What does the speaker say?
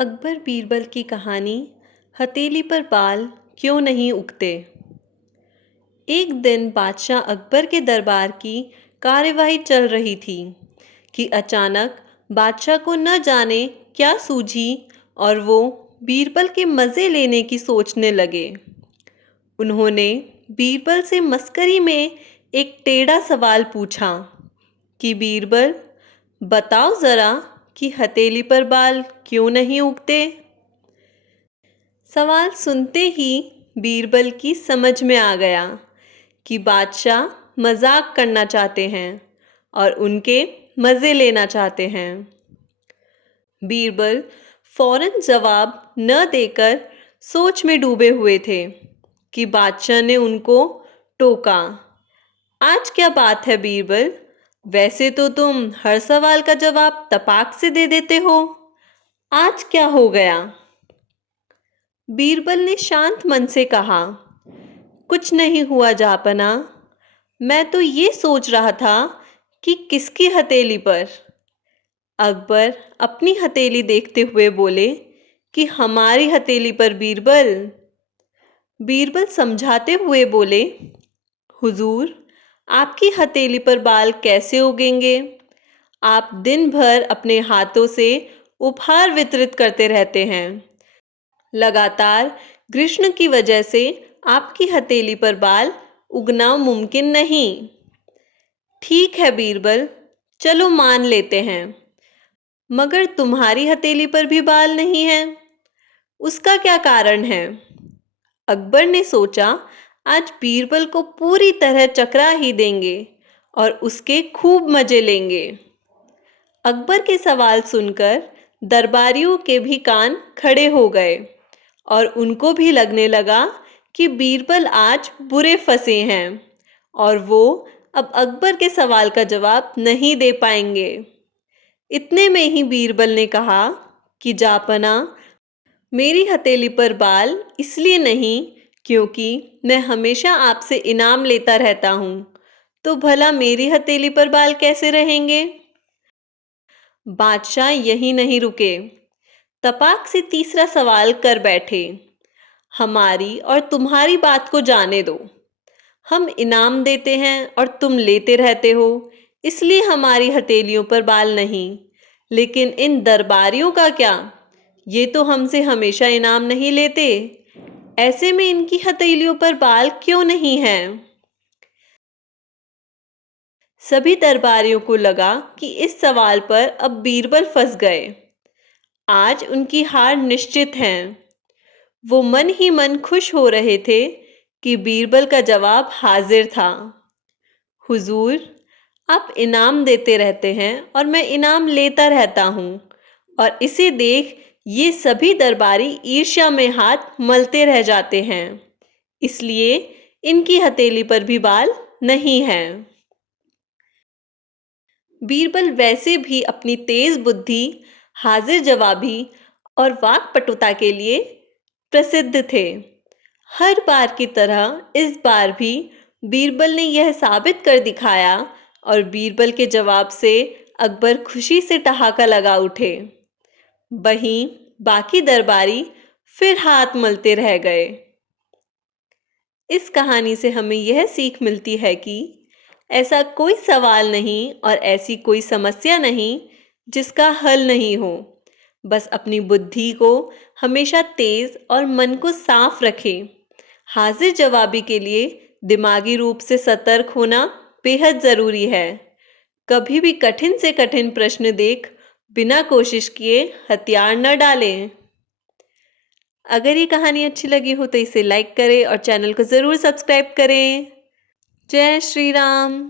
अकबर बीरबल की कहानी हथेली पर बाल क्यों नहीं उगते। एक दिन बादशाह अकबर के दरबार की कार्यवाही चल रही थी कि अचानक बादशाह को न जाने क्या सूझी और वो बीरबल के मज़े लेने की सोचने लगे। उन्होंने बीरबल से मस्करी में एक टेढ़ा सवाल पूछा कि बीरबल, बताओ ज़रा कि हथेली पर बाल क्यों नहीं उगते। सवाल सुनते ही बीरबल की समझ में आ गया कि बादशाह मजाक करना चाहते हैं और उनके मज़े लेना चाहते हैं। बीरबल फौरन जवाब न देकर सोच में डूबे हुए थे कि बादशाह ने उनको टोका। आज क्या बात है बीरबल, वैसे तो तुम हर सवाल का जवाब तपाक से दे देते हो, आज क्या हो गया। बीरबल ने शांत मन से कहा, कुछ नहीं हुआ जापना, मैं तो ये सोच रहा था कि किसकी हथेली पर। अकबर अपनी हथेली देखते हुए बोले कि हमारी हथेली पर बीरबल। बीरबल समझाते हुए बोले, हुजूर, आपकी हथेली पर बाल कैसे उगेंगे। आप दिन भर अपने हाथों से उपहार वितरित करते रहते हैं। लगातार ग्रीष्म की वजह से आपकी हथेली पर बाल उगना मुमकिन नहीं। ठीक है बीरबल, चलो मान लेते हैं, मगर तुम्हारी हथेली पर भी बाल नहीं है, उसका क्या कारण है। अकबर ने सोचा आज बीरबल को पूरी तरह चकरा ही देंगे और उसके खूब मजे लेंगे। अकबर के सवाल सुनकर दरबारियों के भी कान खड़े हो गए और उनको भी लगने लगा कि बीरबल आज बुरे फंसे हैं और वो अब अकबर के सवाल का जवाब नहीं दे पाएंगे। इतने में ही बीरबल ने कहा कि जापना, मेरी हथेली पर बाल इसलिए नहीं क्योंकि मैं हमेशा आपसे इनाम लेता रहता हूँ, तो भला मेरी हथेली पर बाल कैसे रहेंगे। बादशाह यही नहीं रुके, तपाक से तीसरा सवाल कर बैठे, हमारी और तुम्हारी बात को जाने दो। हम इनाम देते हैं और तुम लेते रहते हो, इसलिए हमारी हथेलियों पर बाल नहीं। लेकिन इन दरबारियों का क्या, ये तो हमसे हमेशा इनाम नहीं लेते, ऐसे में इनकी हथेलियों पर बाल क्यों नहीं हैं। सभी दरबारियों को लगा कि इस सवाल पर अब बीरबल फंस गए। आज उनकी हार निश्चित है। वो मन ही मन खुश हो रहे थे कि बीरबल का जवाब हाजिर था। हुजूर, आप इनाम देते रहते हैं और मैं इनाम लेता रहता हूँ, और इसे देख ये सभी दरबारी ईर्ष्या में हाथ मलते रह जाते हैं, इसलिए इनकी हथेली पर भी बाल नहीं हैं। बीरबल वैसे भी अपनी तेज बुद्धि, हाजिर जवाबी और वाक्पटुता के लिए प्रसिद्ध थे। हर बार की तरह इस बार भी बीरबल ने यह साबित कर दिखाया और बीरबल के जवाब से अकबर खुशी से ठहाका लगा उठे। वहीं बाकी दरबारी फिर हाथ मलते रह गए। इस कहानी से हमें यह सीख मिलती है कि ऐसा कोई सवाल नहीं और ऐसी कोई समस्या नहीं जिसका हल नहीं हो। बस अपनी बुद्धि को हमेशा तेज और मन को साफ रखें। हाजिर जवाबी के लिए दिमागी रूप से सतर्क होना बेहद ज़रूरी है। कभी भी कठिन से कठिन प्रश्न देख बिना कोशिश किए हथियार न डालें। अगर ये कहानी अच्छी लगी हो तो इसे लाइक करें और चैनल को ज़रूर सब्सक्राइब करें। जय श्री राम।